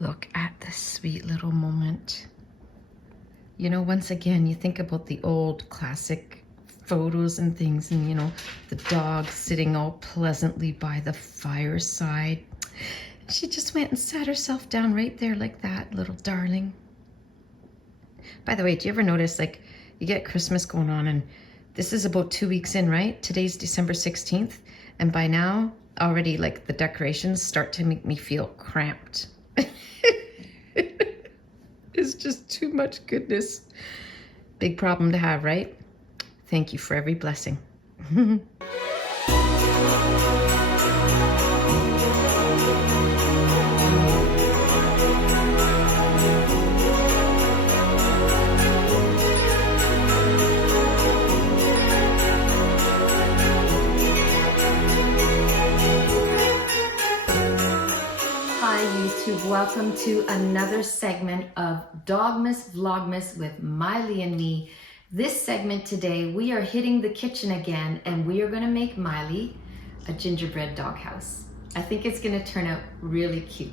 Look at this sweet little moment. You know, once again, you think about the old classic photos and things, and you know, the dog sitting all pleasantly by the fireside. She just went and sat herself down right there like that, little darling. By the way, do you ever notice, like, you get Christmas going on, and this is about 2 weeks in, right? Today's December 16th, and by now, already, like, the decorations start to make me feel cramped. It's just too much goodness. Big problem to have, right? Thank you for every blessing. Welcome to another segment of Dogmas Vlogmas with Miley and me. This segment today, we are hitting the kitchen again, and we are going to make Miley a gingerbread doghouse. I think it's going to turn out really cute.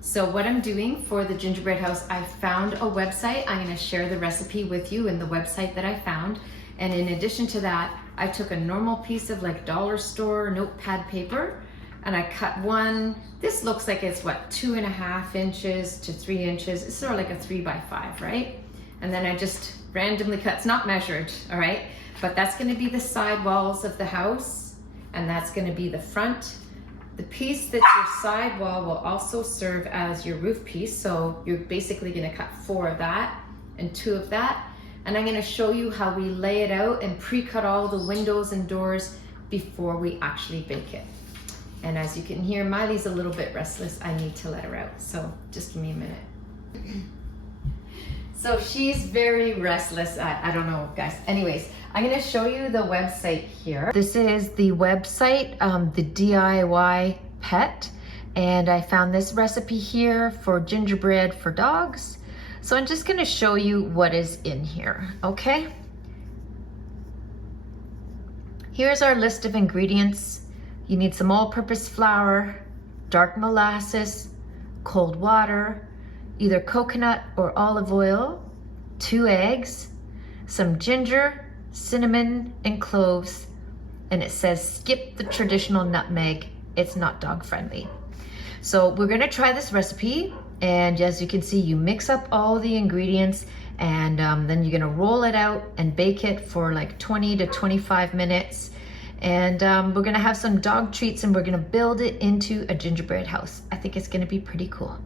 So what I'm doing for the gingerbread house, I found a website. I'm going to share the recipe with you in the website that I found. And in addition to that, I took a normal piece of like dollar store notepad paper, and I cut one. This looks like it's what, 2.5 inches to 3 inches. It's sort of like a 3x5, right? And then I just randomly cut. It's not measured, all right? But that's gonna be the side walls of the house, and that's gonna be the front. The piece that's your side wall will also serve as your roof piece. So you're basically gonna cut 4 of that and 2 of that. And I'm gonna show you how we lay it out and pre-cut all the windows and doors before we actually bake it. And as you can hear, Miley's a little bit restless. I need to let her out. So just give me a minute. So she's very restless. I don't know, guys. Anyways, I'm gonna show you the website here. This is the website, the DIY Pet. And I found this recipe here for gingerbread for dogs. So I'm just gonna show you what is in here, okay? Here's our list of ingredients. You need some all-purpose flour, dark molasses, cold water, either coconut or olive oil, 2 eggs, some ginger, cinnamon, and cloves. And it says skip the traditional nutmeg. It's not dog friendly. So we're gonna try this recipe. And as you can see, you mix up all the ingredients, and then you're gonna roll it out and bake it for like 20 to 25 minutes. And we're gonna have some dog treats, and we're gonna build it into a gingerbread house. I think it's gonna be pretty cool.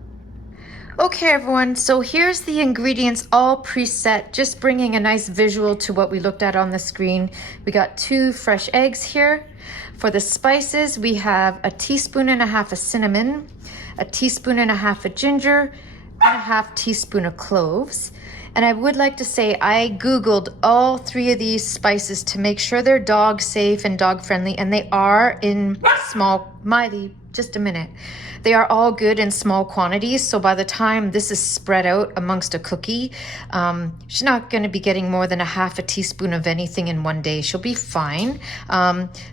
Okay everyone, so here's the ingredients all preset, just bringing a nice visual to what we looked at on the screen. We got 2 fresh eggs here. For the spices, we have 1.5 teaspoons of cinnamon, 1.5 teaspoons of ginger, and 1/2 teaspoon of cloves. And I would like to say I Googled all 3 of these spices to make sure they're dog safe and dog friendly, and they are in small, Miley, just a minute. They are all good in small quantities, so by the time this is spread out amongst a cookie, she's not gonna be getting more than 1/2 teaspoon of anything in one day. She'll be fine.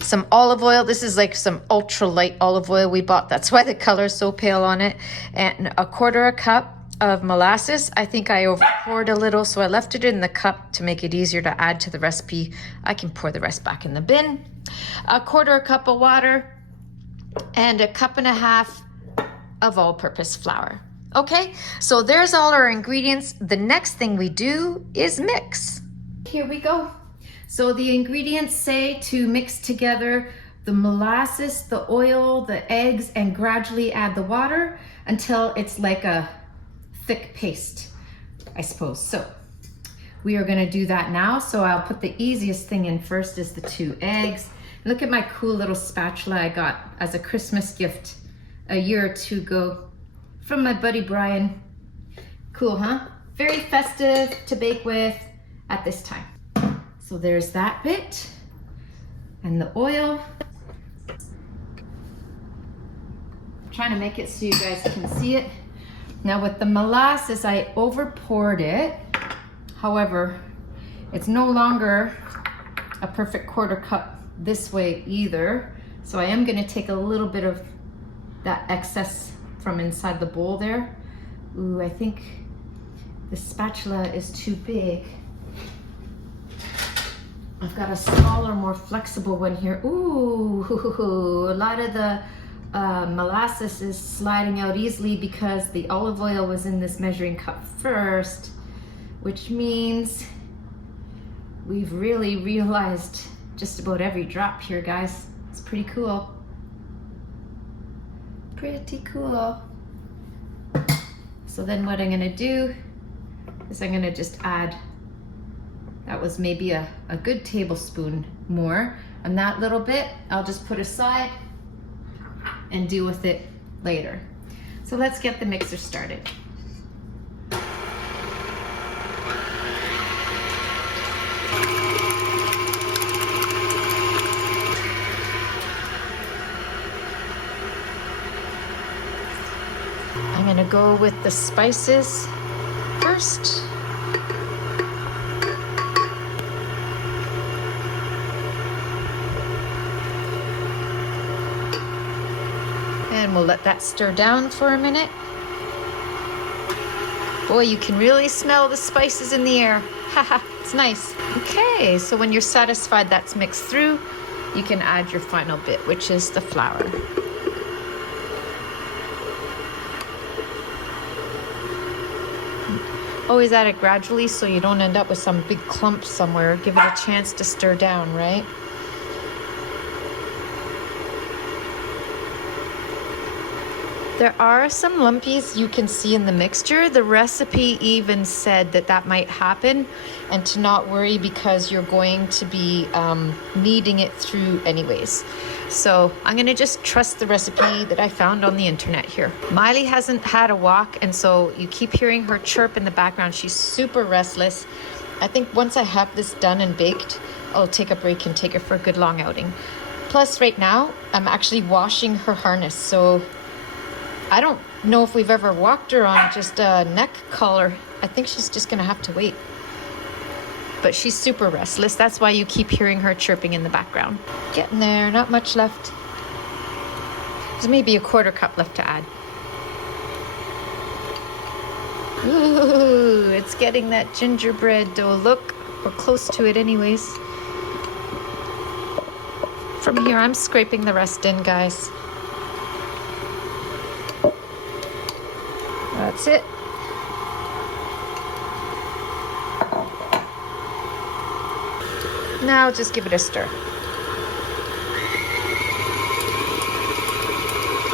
Some olive oil. This is like some ultra light olive oil we bought. That's why the color is so pale on it. And 1/4 cup of molasses. I think I over poured a little, so I left it in the cup to make it easier to add to the recipe. I can pour the rest back in the bin. 1/4 cup of water, and 1.5 cups of all-purpose flour. Okay, so there's all our ingredients. The next thing we do is mix. Here we go. So the ingredients say to mix together the molasses, the oil, the eggs, and gradually add the water until it's like a thick paste, I suppose. So we are gonna do that now. So I'll put the easiest thing in first is the 2 eggs. Look at my cool little spatula I got as a Christmas gift a year or 2 ago from my buddy Brian. Cool, huh? Very festive to bake with at this time. So there's that bit. And the oil. I'm trying to make it so you guys can see it. Now with the molasses, I over poured it. However, it's no longer a perfect 1/4 cup this way either. So I am gonna take a little bit of that excess from inside the bowl there. Ooh, I think the spatula is too big. I've got a smaller, more flexible one here. Ooh, a lot of the molasses is sliding out easily because the olive oil was in this measuring cup first, which means we've really realized just about every drop here, guys. It's pretty cool. Pretty cool. So then what I'm gonna do is I'm gonna just add, that was maybe a good tablespoon more, and that little bit I'll just put aside and deal with it later. So let's get the mixer started. I'm gonna go with the spices first. And we'll let that stir down for a minute. Boy, you can really smell the spices in the air. Haha, it's nice. Okay, so when you're satisfied that's mixed through, you can add your final bit, which is the flour. Always add it gradually so you don't end up with some big clump somewhere. Give it a chance to stir down, right? There are some lumpies you can see in the mixture. The recipe even said that that might happen and to not worry because you're going to be kneading it through anyways. So I'm gonna just trust the recipe that I found on the internet here. Miley hasn't had a walk, and so you keep hearing her chirp in the background. She's super restless. I think once I have this done and baked, I'll take a break and take her for a good long outing. Plus right now, I'm actually washing her harness, so I don't know if we've ever walked her on just a neck collar. I think she's just gonna have to wait. But she's super restless. That's why you keep hearing her chirping in the background. Getting there, not much left. There's maybe a quarter cup left to add. Ooh, it's getting that gingerbread dough look. We're close to it anyways. From here, I'm scraping the rest in, guys. That's it. Now just give it a stir.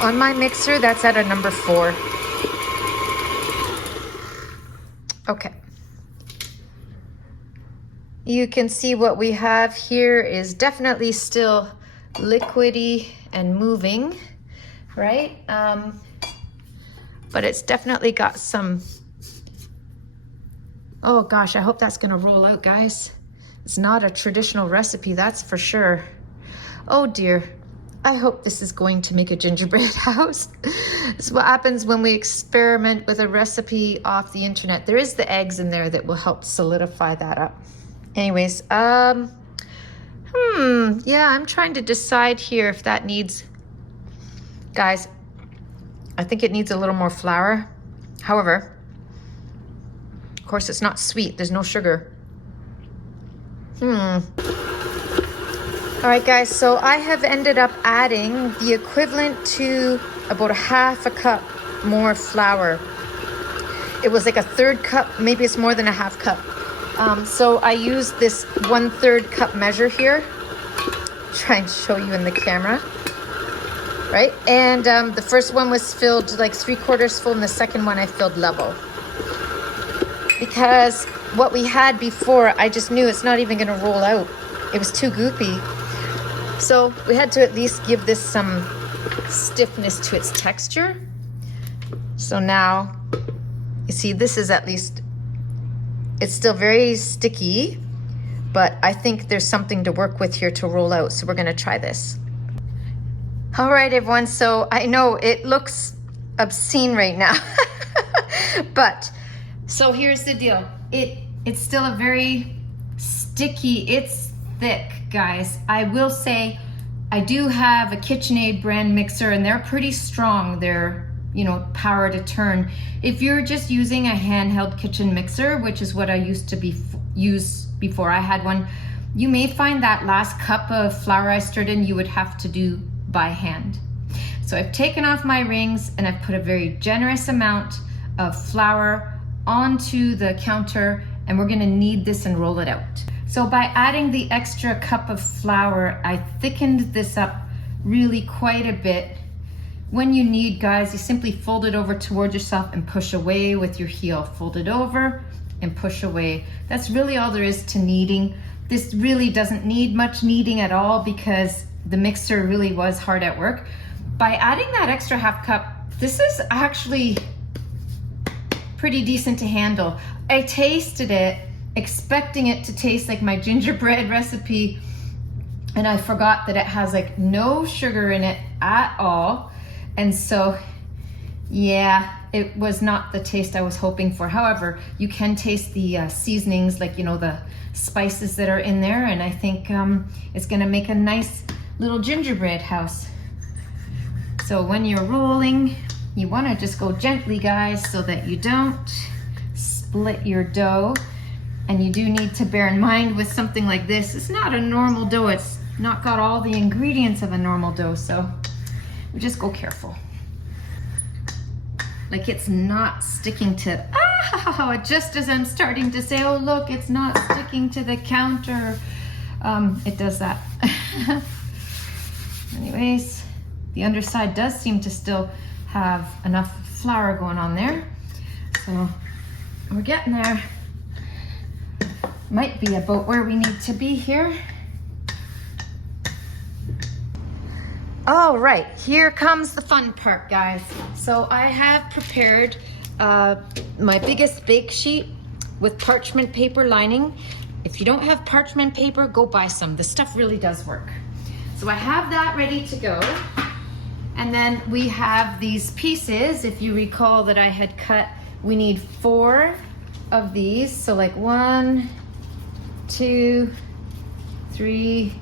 On my mixer, that's at a number 4. Okay. You can see what we have here is definitely still liquidy and moving, right? But it's definitely got some, oh gosh, I hope that's gonna roll out, guys. It's not a traditional recipe, that's for sure. Oh dear, I hope this is going to make a gingerbread house. This is what happens when we experiment with a recipe off the internet. There is the eggs in there that will help solidify that up. Anyways, yeah, I'm trying to decide here if that needs, guys, I think it needs a little more flour. However, of course, it's not sweet. There's no sugar. All right, guys, so I have ended up adding the equivalent to about a half a cup more flour. It was like a 1/3 cup, maybe it's more than a half cup. So I used this 1/3 cup measure here. Try and show you in the camera. Right, and the first one was filled like 3/4 full, and the second one I filled level. Because what we had before, I just knew it's not even gonna roll out. It was too goopy. So we had to at least give this some stiffness to its texture. So now, you see, this is at least, it's still very sticky, but I think there's something to work with here to roll out. So we're gonna try this. All right, everyone, so I know it looks obscene right now, but so here's the deal. It's still a very sticky, it's thick, guys. I will say I do have a KitchenAid brand mixer, and they're pretty strong. They're you know, power to turn. If you're just using a handheld kitchen mixer, which is what I used to use before I had one, you may find that last cup of flour I stirred in, you would have to do by hand. So I've taken off my rings and I've put a very generous amount of flour onto the counter, and we're gonna knead this and roll it out. So by adding the extra cup of flour, I thickened this up really quite a bit. When you knead, guys, you simply fold it over towards yourself and push away with your heel. Fold it over and push away. That's really all there is to kneading. This really doesn't need much kneading at all because the mixer really was hard at work. By adding that extra half cup, this is actually pretty decent to handle. I tasted it expecting it to taste like my gingerbread recipe, and I forgot that it has like no sugar in it at all. And so, yeah, it was not the taste I was hoping for. However, you can taste the seasonings, like, you know, the spices that are in there, and I think it's gonna make a nice little gingerbread house. So when you're rolling, you wanna just go gently, guys, so that you don't split your dough. And you do need to bear in mind with something like this, it's not a normal dough. It's not got all the ingredients of a normal dough, so we just go careful. Like it's not sticking to, just as I'm starting to say, oh look, it's not sticking to the counter. It does that. Anyways, the underside does seem to still have enough flour going on there. So we're getting there. Might be about where we need to be here. All right, here comes the fun part, guys. So I have prepared my biggest bake sheet with parchment paper lining. If you don't have parchment paper, go buy some. This stuff really does work. So I have that ready to go. And then we have these pieces. If you recall that I had cut, we need 4 of these. So like 1, 2, 3.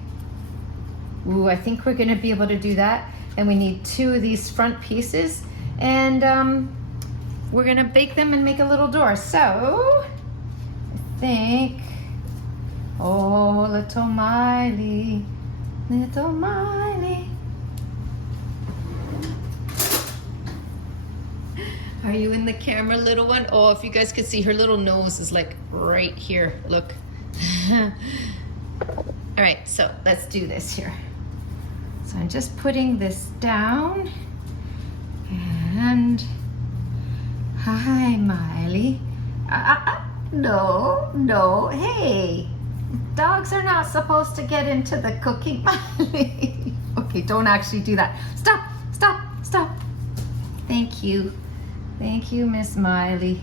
Ooh, I think we're gonna be able to do that. And we need 2 of these front pieces. And we're gonna bake them and make a little door. So, I think, oh, little Miley, little Miley. Are you in the camera, little one? Oh, if you guys could see, her little nose is like right here, look. All right, so let's do this here. So I'm just putting this down, and hi, Miley. No, hey, dogs are not supposed to get into the cooking, Miley. Okay, don't actually do that. Stop. Thank you, Miss Miley.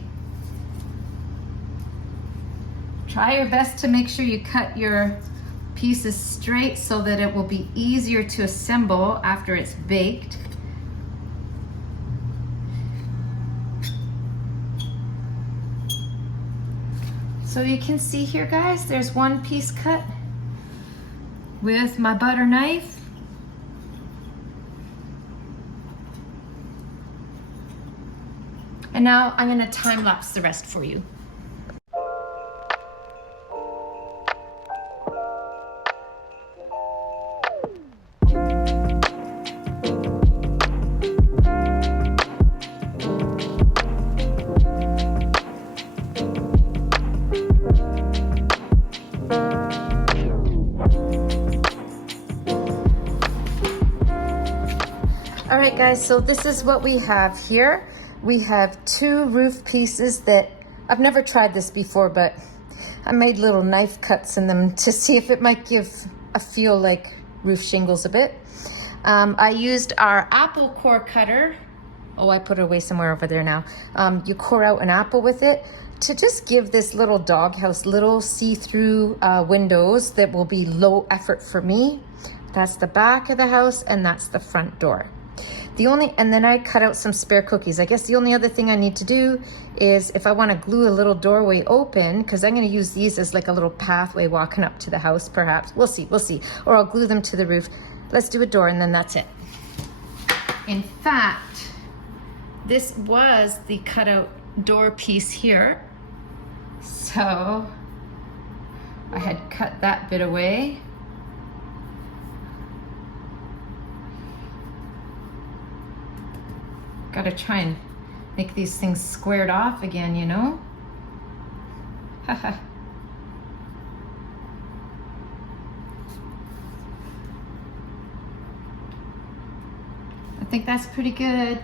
Try your best to make sure you cut your pieces straight so that it will be easier to assemble after it's baked. So you can see here, guys, there's 1 piece cut with my butter knife. And now I'm gonna time lapse the rest for you. All right, guys, so this is what we have here. We have 2 roof pieces that I've never tried this before, but I made little knife cuts in them to see if it might give a feel like roof shingles a bit. I used our apple core cutter. Oh, I put it away somewhere over there now. You core out an apple with it to just give this little doghouse little see-through windows that will be low effort for me. That's the back of the house, and that's the front door. And then I cut out some spare cookies. I guess the only other thing I need to do is if I want to glue a little doorway open, because I'm going to use these as like a little pathway walking up to the house, perhaps. We'll see. Or I'll glue them to the roof. Let's do a door, and then that's it. In fact, This was the cutout door piece here. So I had cut that bit away. Gotta try and make these things squared off again, you know? Haha. I think that's pretty good.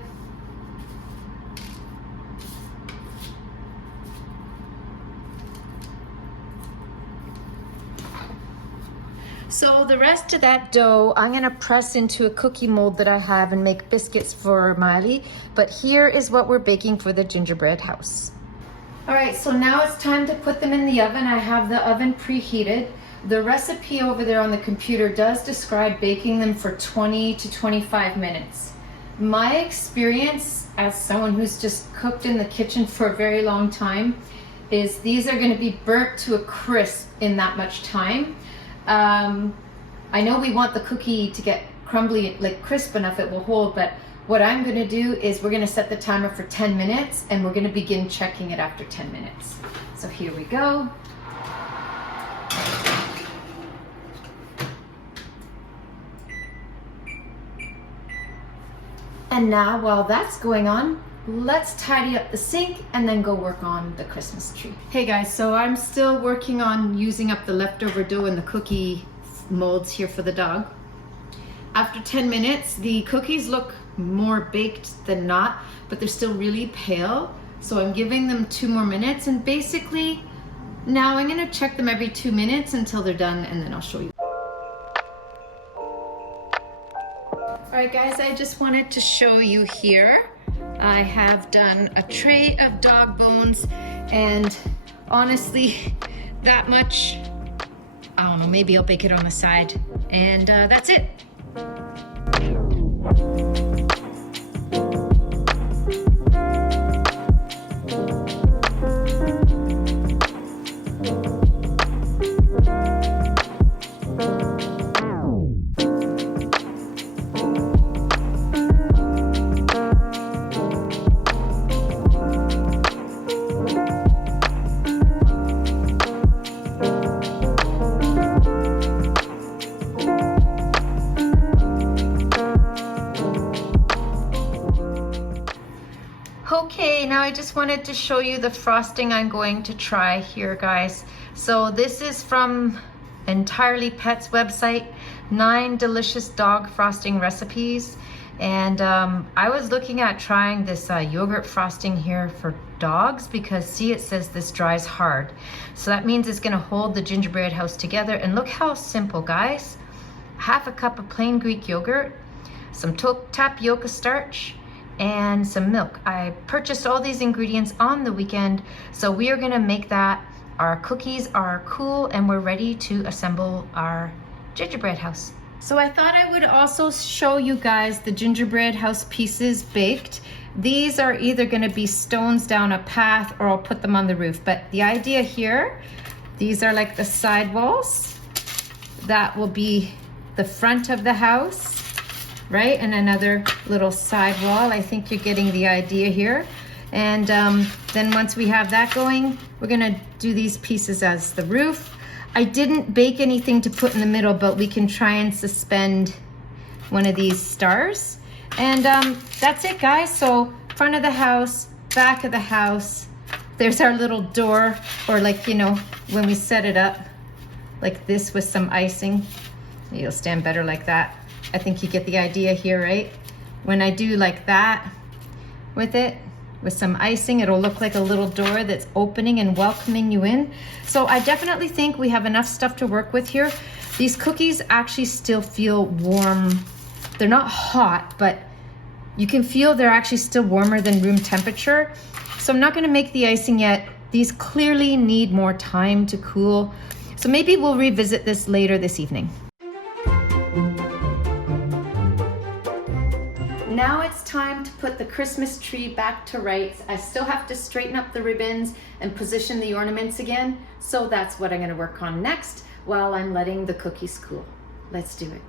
So the rest of that dough, I'm gonna press into a cookie mold that I have and make biscuits for Miley. But here is what we're baking for the gingerbread house. All right, so now it's time to put them in the oven. I have the oven preheated. The recipe over there on the computer does describe baking them for 20 to 25 minutes. My experience as someone who's just cooked in the kitchen for a very long time is these are gonna be burnt to a crisp in that much time. I know we want the cookie to get crumbly, like crisp enough it will hold, but what I'm gonna do is we're gonna set the timer for 10 minutes and we're gonna begin checking it after 10 minutes. So here we go. And now while that's going on, let's tidy up the sink and then go work on the Christmas tree. Hey guys, so I'm still working on using up the leftover dough in the cookie molds here for the dog. After 10 minutes, the cookies look more baked than not, but they're still really pale. So I'm giving them 2 more minutes, and basically now I'm gonna check them every 2 minutes until they're done, and then I'll show you. All right guys, I just wanted to show you here. I have done a tray of dog bones, and honestly, that much, I don't know, maybe I'll bake it on the side, and that's it. Okay, now I just wanted to show you the frosting I'm going to try here, guys. So this is from Entirely Pets website, 9 delicious dog frosting recipes. And I was looking at trying this yogurt frosting here for dogs because see, it says this dries hard. So that means it's gonna hold the gingerbread house together. And look how simple, guys. 1/2 cup of plain Greek yogurt, some tapioca starch, and some milk. I purchased all these ingredients on the weekend, so we are gonna make that. Our cookies are cool and we're ready to assemble our gingerbread house. So I thought I would also show you guys the gingerbread house pieces baked. These are either gonna be stones down a path or I'll put them on the roof. But the idea here, these are like the side walls. That will be the front of the house. Right, and another little side wall. I think you're getting the idea here. And then once we have that going, we're gonna do these pieces as the roof. I didn't bake anything to put in the middle, but we can try and suspend one of these stars. And that's it, guys. So front of the house, back of the house. There's our little door, or like, you know, when we set it up like this with some icing, it'll stand better like that. I think you get the idea here, right? When I do like that with it, with some icing, it'll look like a little door that's opening and welcoming you in. So I definitely think we have enough stuff to work with here. These cookies actually still feel warm. They're not hot, but you can feel they're actually still warmer than room temperature. So I'm not gonna make the icing yet. These clearly need more time to cool. So maybe we'll revisit this later this evening. Now it's time to put the Christmas tree back to rights. I still have to straighten up the ribbons and position the ornaments again. So that's what I'm gonna work on next while I'm letting the cookies cool. Let's do it.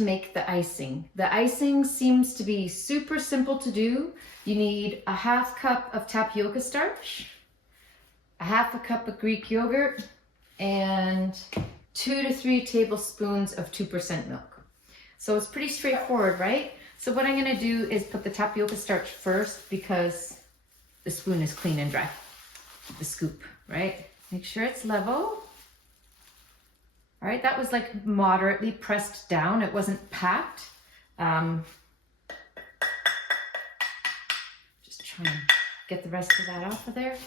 to make the icing. The icing seems to be super simple to do. You need a 1/2 cup of tapioca starch, a 1/2 cup of Greek yogurt, and 2 to 3 tablespoons of 2% milk. So it's pretty straightforward, right? So what I'm gonna do is put the tapioca starch first because the spoon is clean and dry. The scoop, right? Make sure it's level. All right, that was like moderately pressed down. It wasn't packed. Just try and get the rest of that off of there.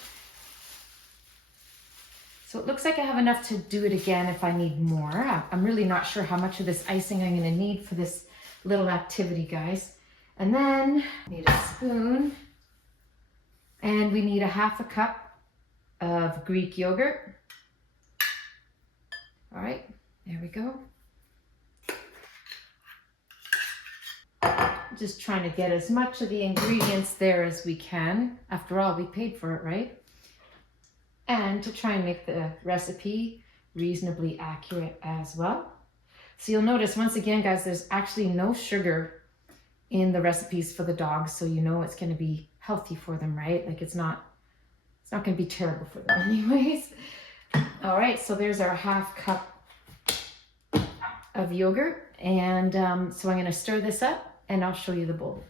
So it looks like I have enough to do it again if I need more. I'm really not sure how much of this icing I'm gonna need for this little activity, guys. And then I need a spoon, and we need a 1/2 cup of Greek yogurt. All right, there we go. Just trying to get as much of the ingredients there as we can. After all, we paid for it, right? And to try and make the recipe reasonably accurate as well. So you'll notice, once again, guys, there's actually no sugar in the recipes for the dogs, so you know it's gonna be healthy for them, right? Like it's not gonna be terrible for them anyways. All right, so there's our 1/2 cup of yogurt. And so I'm gonna stir this up and I'll show you the bowl.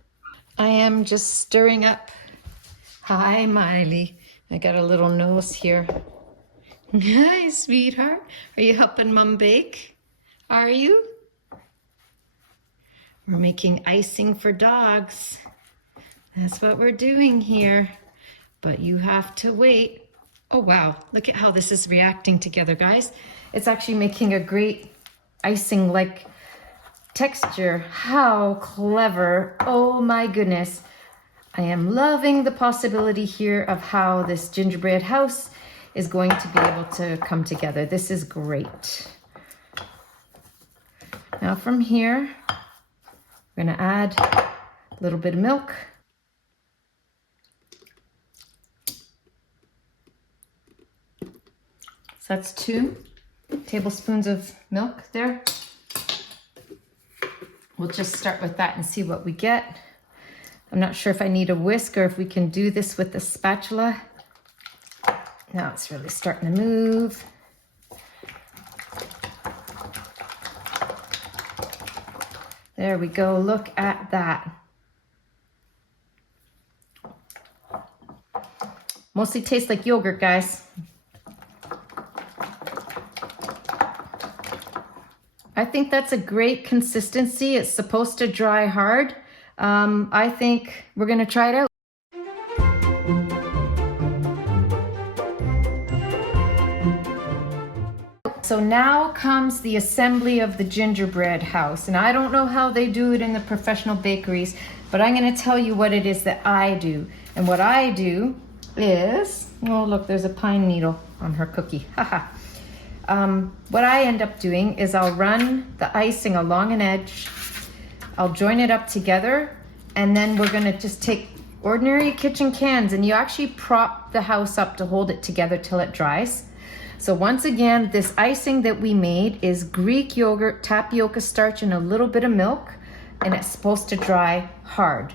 I am just stirring up. Hi, Miley. I got a little nose here. Hi, sweetheart. Are you helping Mom bake? Are you? We're making icing for dogs. That's what we're doing here. But you have to wait. Oh, wow. Look at how this is reacting together, guys. It's actually making a great icing-like texture. How clever. Oh my goodness. I am loving the possibility here of how this gingerbread house is going to be able to come together. This is great. Now from here, we're gonna add a little bit of milk. So that's 2 tablespoons of milk there. We'll just start with that and see what we get. I'm not sure if I need a whisk or if we can do this with the spatula. Now it's really starting to move. There we go, look at that. Mostly tastes like yogurt, guys. I think that's a great consistency. It's supposed to dry hard. I think we're gonna try it out. So now comes the assembly of the gingerbread house. And I don't know how they do it in the professional bakeries, but I'm gonna tell you what it is that I do. And what I do is, oh look, there's a pine needle on her cookie, haha. What I end up doing is I'll run the icing along an edge, I'll join it up together, and then we're gonna just take ordinary kitchen cans and you actually prop the house up to hold it together till it dries. So once again, this icing that we made is Greek yogurt, tapioca starch, and a little bit of milk, and it's supposed to dry hard.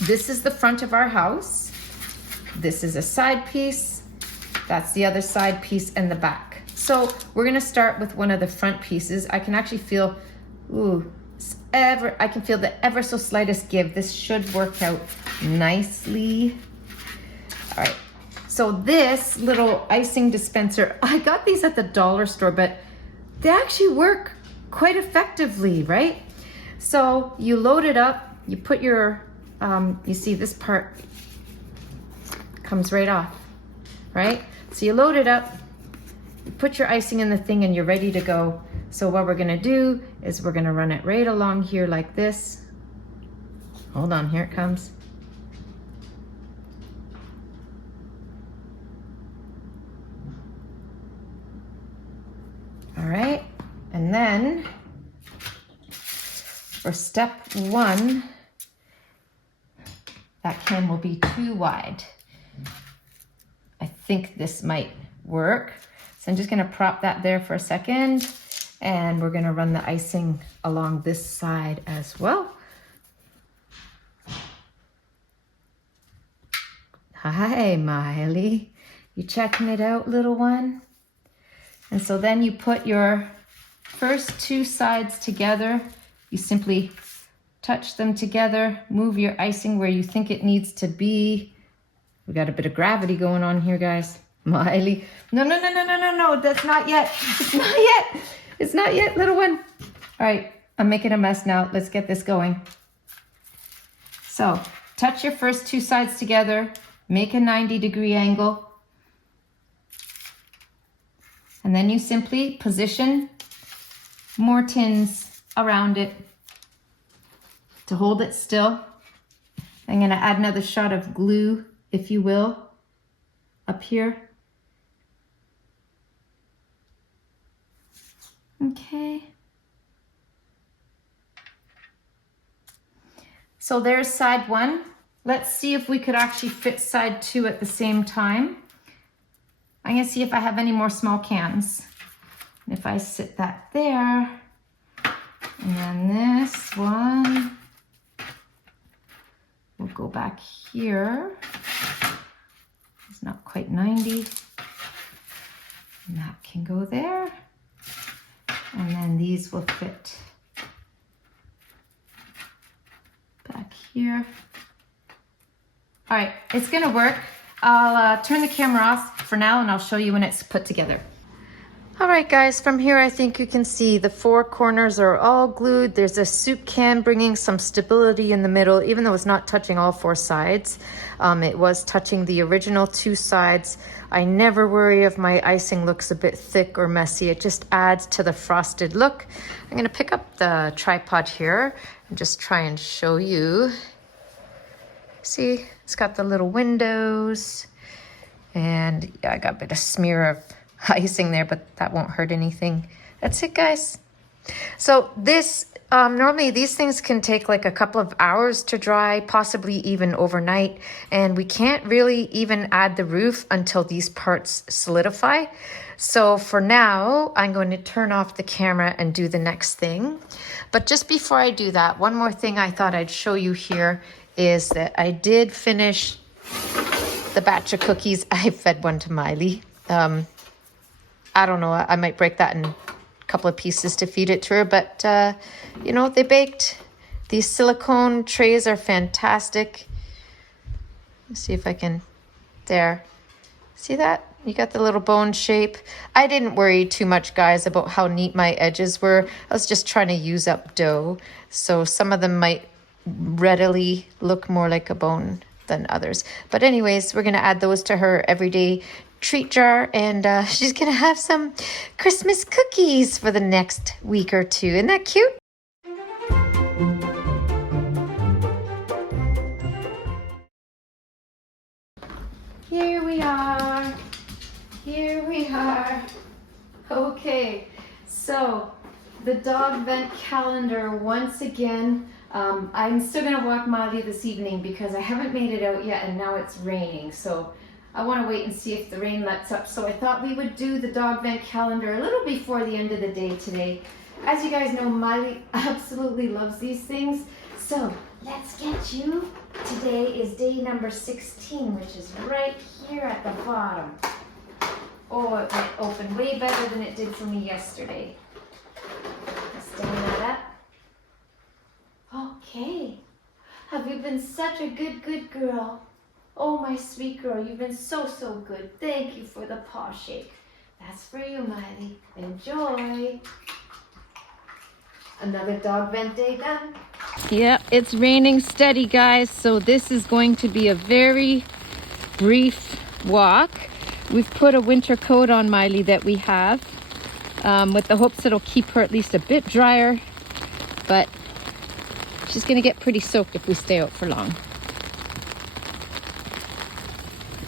This is the front of our house. This is a side piece. That's the other side piece and the back. So we're gonna start with one of the front pieces. I can actually feel, I can feel the ever so slightest give. This should work out nicely. All right. So this little icing dispenser, I got these at the dollar store, but they actually work quite effectively, right? So you load it up, you put your, you see this part comes right off, right? So you load it up, you put your icing in the thing and you're ready to go. So what we're gonna do is we're gonna run it right along here like this. Hold on, here it comes. All right, and then for step 1, that can will be too wide. I think this might work. So I'm just gonna prop that there for a second. And we're gonna run the icing along this side as well. Hi, Miley. You checking it out, little one? And so then you put your first two sides together. You simply touch them together, move your icing where you think it needs to be. We got a bit of gravity going on here, guys. Miley, no, that's not yet. It's not yet. It's not yet, little one. All right, I'm making a mess now. Let's get this going. So touch your first two sides together, make a 90-degree angle, and then you simply position more tins around it to hold it still. I'm gonna add another shot of glue, if you will, up here. Okay. So there's side one. Let's see if we could actually fit side two at the same time. I'm gonna see if I have any more small cans. And if I sit that there, and then this one will go back here. It's not quite 90. And that can go there. And then these will fit back here. All right, it's gonna work. I'll turn the camera off for now and I'll show you when it's put together. All right, guys, from here I think you can see the four corners are all glued. There's a soup can bringing some stability in the middle, even though it's not touching all four sides. It was touching the original two sides. I never worry if my icing looks a bit thick or messy. It just adds to the frosted look. I'm gonna pick up the tripod here and just try and show you. See, it's got the little windows, and yeah, I got a bit of smear of icing there, but that won't hurt anything. That's it, guys. So this, normally these things can take like a couple of hours to dry, possibly even overnight, and we can't really even add the roof until these parts solidify. So for now, I'm going to turn off the camera and do the next thing. But just before I do that, one more thing I thought I'd show you here is that I did finish the batch of cookies. I fed one to Miley. I don't know, I might break that in a couple of pieces to feed it to her, but you know, they baked. These silicone trays are fantastic. Let's see if I can, there. See that? You got the little bone shape. I didn't worry too much, guys, about how neat my edges were. I was just trying to use up dough. So some of them might readily look more like a bone than others. But anyways, we're gonna add those to her everyday treat jar, and she's gonna have some Christmas cookies for the next week or two. Isn't that cute? Here we are. Here we are. Okay, so the dog vent calendar once again. I'm still gonna walk Miley this evening because I haven't made it out yet, and now it's raining. So I want to wait and see if the rain lets up. So I thought we would do the dog vent calendar a little before the end of the day today. As you guys know, Miley absolutely loves these things. So let's get you. Today is day number 16, which is right here at the bottom. Oh, it went open way better than it did for me yesterday. Let's stand that up. Okay. Have you been such a good girl? Oh, my sweet girl, you've been so good. Thank you for the paw shake. That's for you, Miley. Enjoy. Another dog vent day done. Yeah, it's raining steady, guys, so this is going to be a very brief walk. We've put a winter coat on Miley that we have, with the hopes it'll keep her at least a bit drier, but she's gonna get pretty soaked if we stay out for long.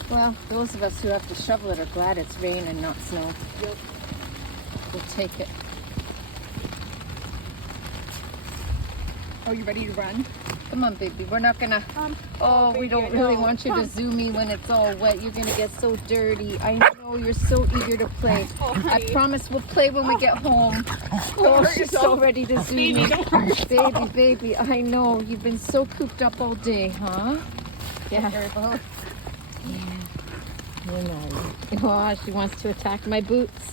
Well, those of us who have to shovel it are glad it's rain and not snow. Yep. We'll take it. Oh, you ready to run? Come on, baby. We're not gonna. Oh, we don't really want you to zoom me when it's all wet. You're gonna get so dirty. I know you're so eager to play. I promise we'll play when we get home. Oh, she's so ready to zoom me. Baby, baby. I know you've been so cooped up all day, huh? Yeah. You know. Oh, she wants to attack my boots.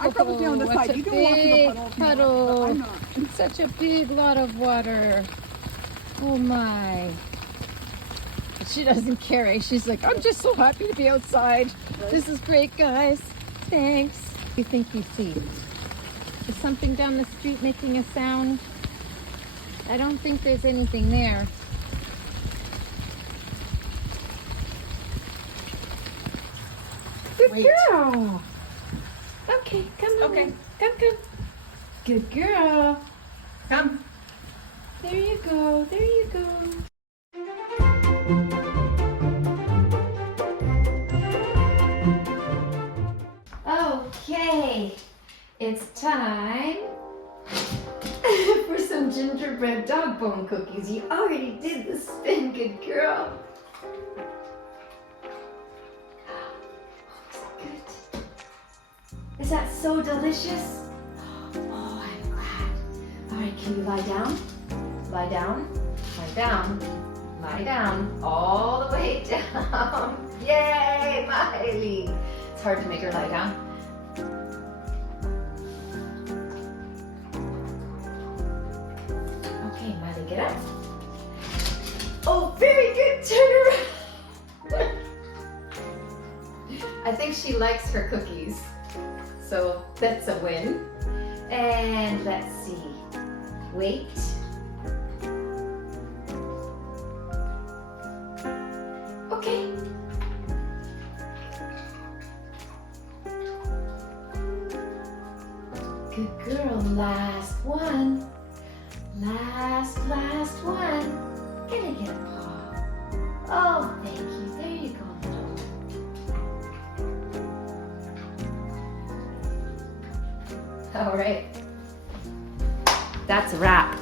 I'm probably on the side. You don't want to puddle. Puddle. I'm not. Such a big lot of water. Oh my. She doesn't care. Eh? She's like, I'm just so happy to be outside. Right. This is great, guys. Thanks. What do you think you see? Is something down the street making a sound? I don't think there's anything there. Good girl. Okay, come on. Okay. Come. Good girl. Come. There you go. There you go. Okay, it's time for some gingerbread dog bone cookies. You already did the spin, good girl. Is that so delicious? Oh, I'm glad. All right, can you lie down? Lie down, lie down, lie down, all the way down. Yay, Miley. It's hard to make her lie down. Okay, Miley, get up. Oh, very good, turn around. I think she likes her cookies. So that's a win. And let's see. Wait. Okay. Good girl. Last one. Last one. Can I get a paw? Oh, thank you. There you go, little. All right. That's a wrap.